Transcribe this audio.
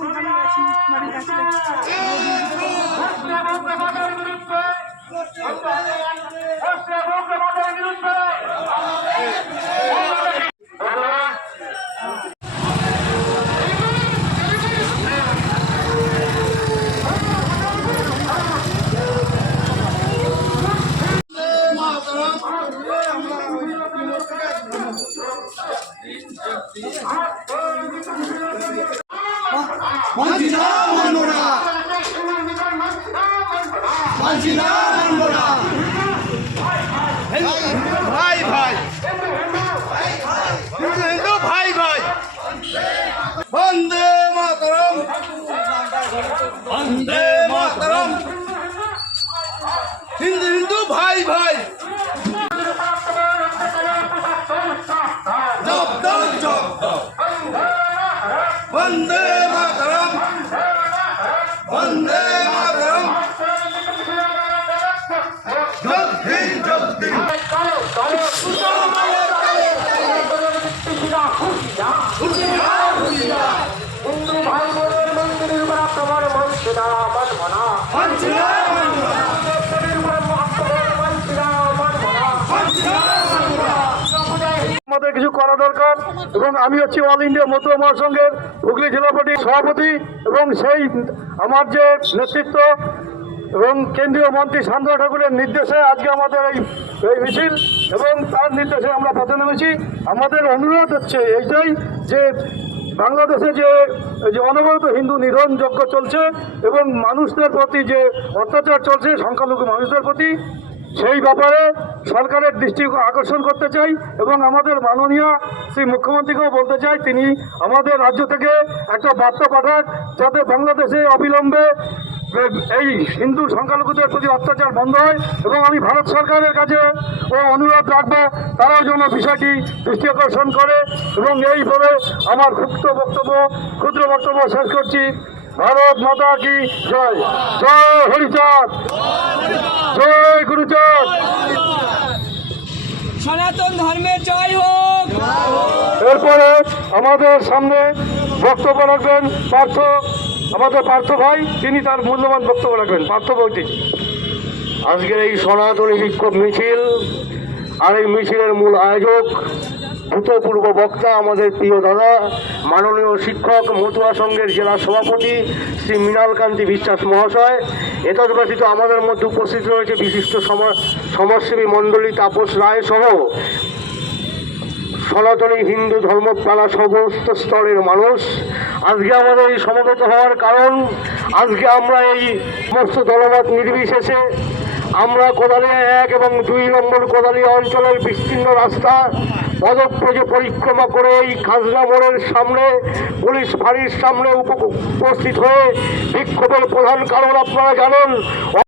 ওখানে আছি, বাড়ির কাছে। মানছি না, মানব না, মানছি না, মানব না। ভাই ভাই, হিন্দু ভাই ভাই, বন্দে মাতরম, বন্দে মাতরম, হিন্দু হিন্দু ভাই ভাই, জব দাও জব দাও, বন্দে মাতরম, বন্দে মাতরম, জব দিন জব দিন। হিন্দু ভাই বোনের মন্দিরের উপর আক্রমণ মানছি না, মানব না। মানছি না, মানব না, মন্দিরের উপর আক্রমণ মানছি না, মানব না। মানছি না, মানব না। আমাদের কিছু করা দরকার এবং আমি হচ্ছি অল ইন্ডিয়া মতুয়া মহাসংঘের হুগলি জেলা পার্টির সভাপতি এবং সেই আমার যে নেতৃত্ব এবং কেন্দ্রীয় মন্ত্রী শান্তনু ঠাকুরের নির্দেশে আজকে আমাদের এই মিছিল এবং তার নির্দেশে আমরা পথে নেমেছি। আমাদের অনুরোধ হচ্ছে এইটাই যে বাংলাদেশে যে অনবরত হিন্দু নিধন যজ্ঞ চলছে এবং মানুষদের প্রতি যে অত্যাচার চলছে সংখ্যালঘু মানুষদের প্রতি, সেই ব্যাপারে সরকারের দৃষ্টি আকর্ষণ করতে চাই এবং আমাদের মাননীয় শ্রী মুখ্যমন্ত্রীকেও বলতে চাই তিনি আমাদের রাজ্য থেকে একটা বার্তা পাঠাক যাতে বাংলাদেশে অবিলম্বে এই হিন্দু সংখ্যালঘুদের প্রতি অত্যাচার বন্ধ হয়। এবং আমি ভারত সরকারের কাছে অনুরোধ রাখবো তারাও যেন বিষয়টি দৃষ্টি আকর্ষণ করে এবং এই বলে আমার ক্ষুদ্র বক্তব্য শেষ করছি। ভারত মাতা কি জয়, জয় হরিচাঁদ, জয় গুরুচাঁদ, সনাতন ধর্মের জয় হোক। এরপরে আমাদের সামনে বক্তব্য রাখবেন আমাদের পার্থ ভাই, তিনি তার মূল্যবান বক্তব্য রাখবেন। পার্থ ভৌতিক। আজকের এই সনাতনী বিক্ষোভ মিছিল আর এই মিছিলের মূল আয়োজক ভূতপূর্ব বক্তা আমাদের প্রিয় দাদা মাননীয় শিক্ষক মতুয়া সংঘের জেলা সভাপতি শ্রী মৃণালকান্তি বিশ্বাস মহাশয়। এতদ ব্যতীত আমাদের মধ্যে উপস্থিত রয়েছে বিশিষ্ট সমাজসেবী মণ্ডলী তাপস রায় সহ সনাতনী হিন্দু ধর্মপ্রাণা সমস্ত স্তরের মানুষ। আজকে আমাদের এই সমবেত হওয়ার কারণ, আজকে আমরা এই সমস্ত দলমত নির্বিশেষে আমরা কোদালিয়া 1 এবং 2 নম্বর কোদালিয়া অঞ্চলের বিস্তীর্ণ রাস্তা পদব্রজে পরিক্রমা করে এই খাজনা মোড়ের সামনে পুলিশ ফাঁড়ির সামনে উপস্থিত হয়ে বিক্ষোভের প্রধান কারণ আপনারা জানেন।